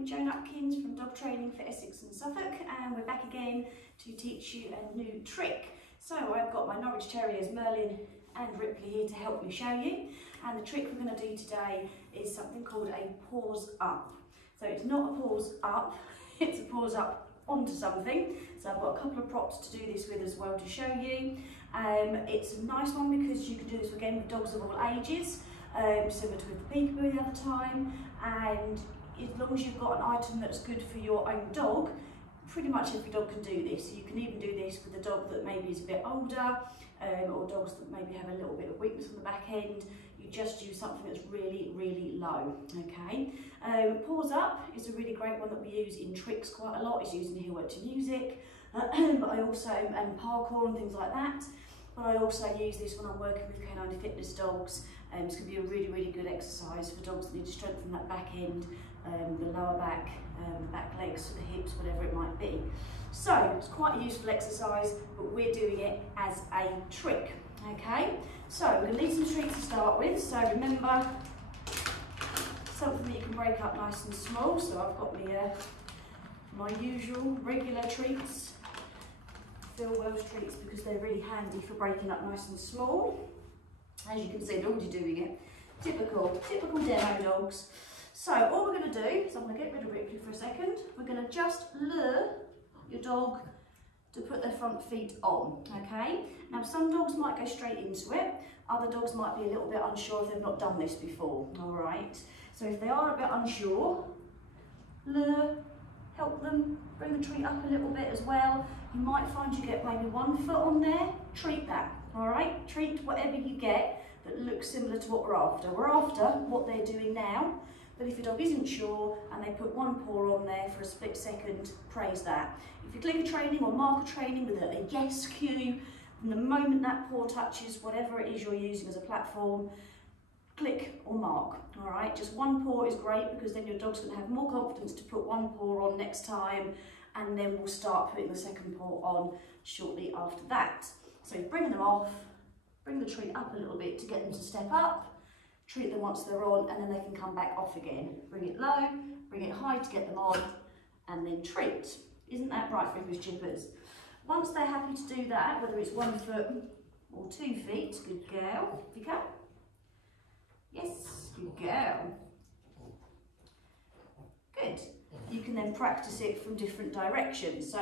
with Jo Nutkins from Dog Training for Essex and Suffolk, and we're back again to teach you a new trick. So I've got my Norwich Terriers Merlin and Ripley here to help me show you, and the trick we're going to do today is something called a paws up. So it's not a paws up, it's a paws up onto something. So I've got a couple of props to do this with as well to show you. It's a nice one because you can do this again with dogs of all ages, similar to with the peekaboo the other time, and as long as you've got an item that's good for your own dog, pretty much every dog can do this. You can even do this with a dog that maybe is a bit older, or dogs that maybe have a little bit of weakness on the back end. You just use something that's really, really low, okay? Paws Up is a really great one that we use in tricks quite a lot. It's used in heel work to music, but I also, and parkour and things like that. But I also use this when I'm working with canine fitness dogs. It's going to be a really, really good exercise for dogs that need to strengthen that back end, the lower back, the back legs, the hips, whatever it might be. So it's quite a useful exercise, but we're doing it as a trick, okay? So we're going to need some treats to start with. So remember, something that you can break up nice and small. So I've got my usual regular treats, Feelwells treats, because they're really handy for breaking up nice and small. As you can see, they're already doing it. Typical demo dogs. So all we're going to do is I'm going to get rid of Ripley for a second. We're going to just lure your dog to put their front feet on, okay? Now some dogs might go straight into it. Other dogs might be a little bit unsure if they've not done this before, all right? So if they are a bit unsure, lure, help them, bring the treat up a little bit as well. You might find you get maybe 1 foot on there, treat that, all right? Treat whatever you get that looks similar to what we're after. We're after what they're doing now, but if your dog isn't sure and they put 1 paw on there for a split second, praise that. If you're clicker training or marker training with a yes cue, from the moment that paw touches whatever it is you're using as a platform, click or mark, all right? Just 1 paw is great because then your dog's going to have more confidence to put 1 paw on next time, and then we'll start putting the second paw on shortly after that. So bringing them off, bring the treat up a little bit to get them to step up, treat them once they're on, and then they can come back off again. Bring it low, bring it high to get them on, and then treat. Isn't that right, Rippers Chippers? Once they're happy to do that, whether it's 1 foot or 2 feet, good girl, if you can. Yes, good girl. Good. You can then practice it from different directions. So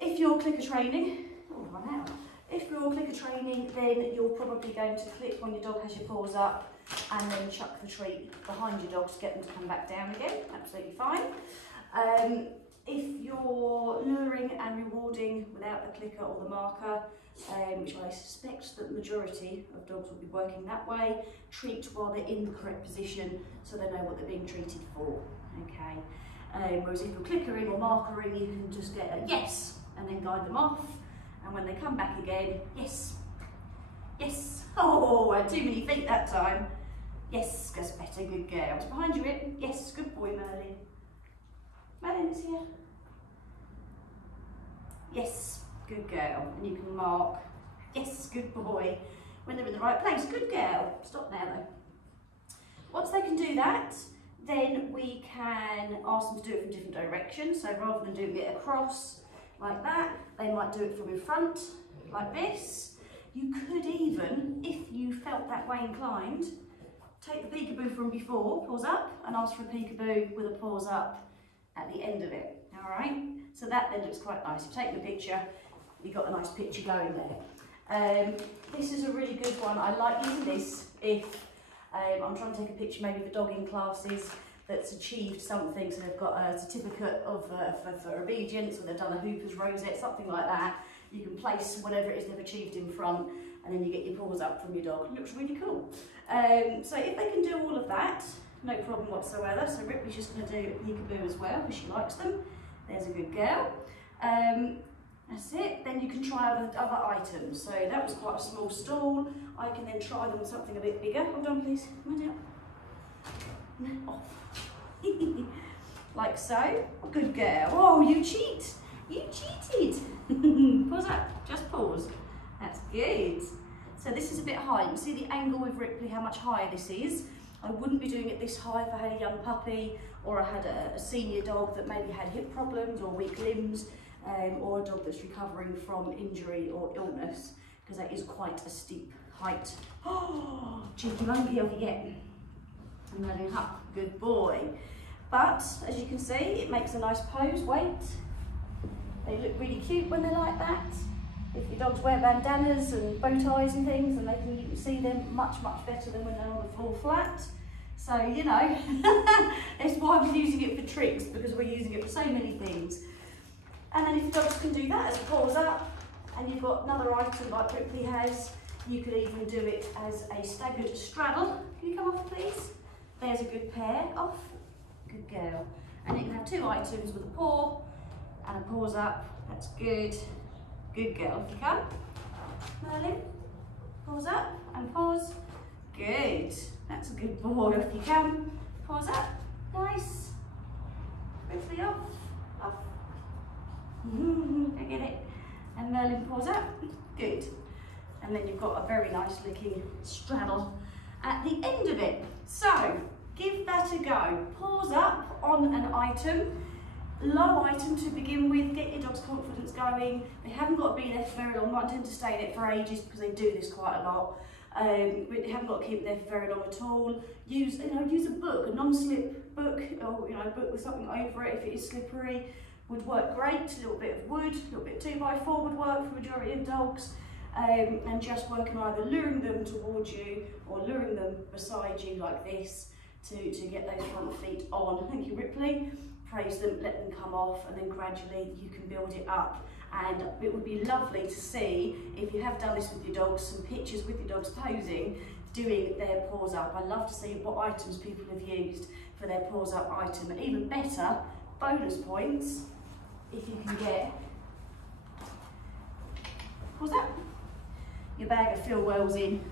if you're clicker training, if you're clicker training, then you're probably going to click when your dog has your paws up and then chuck the treat behind your dog to get them to come back down again. Absolutely fine. If you're luring and rewarding without the clicker or the marker, which I suspect that the majority of dogs will be working that way, treat while they're in the correct position so they know what they're being treated for, okay? Whereas if you're clickering or markering, you can just get a yes and then guide them off, and when they come back again, yes, yes, oh, I had too many feet that time, yes, goes better, good girl. It's behind your ear, yes, good boy, Merlin. Merlin is here. Yes, good girl. And you can mark, yes, good boy, when they're in the right place. Good girl. Stop now though. Once they can do that, then we can ask them to do it from different directions. So rather than doing it across like that, they might do it from in front, like this. You could even, if you felt that way inclined, take the peekaboo from before, paws up, and ask for a peekaboo with a paws up at the end of it, all right? So that then looks quite nice. You've taken a picture, you've got a nice picture going there. This is a really good one. I like using this if I'm trying to take a picture maybe of a dog in classes that's achieved something, so they've got a certificate of for obedience, or they've done a Hooper's Rosette, something like that. You can place whatever it is they've achieved in front, and then you get your paws up from your dog. It looks really cool. So if they can do all of that, no problem whatsoever. So Ripley's just going to do a peekaboo as well because she likes them. There's a good girl. That's it. Then you can try other items. So that was quite a small stool. I can then try them with something a bit bigger. Hold on, please. Come on out. Off. Like so. Good girl. Oh, you cheat. You cheated. Pause up. Just pause. That's good. So this is a bit high. You can see the angle with Ripley, how much higher this is. I wouldn't be doing it this high if I had a young puppy, or I had a senior dog that maybe had hip problems or weak limbs, or a dog that's recovering from injury or illness, because that is quite a steep height. Oh, cheeky monkey, off you get. And loading up, good boy. But as you can see, it makes a nice pose. Wait, they look really cute when they're like that. If your dogs wear bandanas and bow ties and things, and you can see them much better than when they're on the floor flat. So, you know, that's why we're using it for tricks, because we're using it for so many things. And then if your dogs can do that as paws up, and you've got another item like Ripley has, you could even do it as a staggered straddle. Can you come off, please? There's a good pair. Off. Good girl. And you can have two items with a paw and a paws up. That's good. Good girl. Off you come. Merlin. Paws up and paws. Good. That's a good boy. Off you come. Paws up. Nice. Ripley off. Off. I get it. And Merlin paws up. Good. And then you've got a very nice looking straddle at the end of it. So give that a go. Paws up on an item, low item to begin with, get your dog's confidence going. They haven't got to be there for very long, might tend to stay there for ages because they do this quite a lot. But they haven't got to keep it there for very long at all. Use a book, a non-slip book, or a book with something over it if it is slippery would work great. A little bit of wood, a little bit 2x4 would work for the majority of dogs. And just working either luring them towards you or luring them beside you like this to get those front feet on. Thank you, Ripley. Praise them, let them come off, and then gradually you can build it up. And it would be lovely to see, if you have done this with your dogs, some pictures with your dogs posing, doing their paws up. I love to see what items people have used for their paws up item. And even better, bonus points, if you can get paws up. Your bag of Feelwells in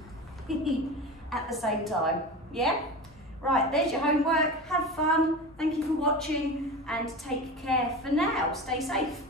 at the same time, yeah? Right, there's your homework. Have fun. Thank you for watching and take care for now. Stay safe.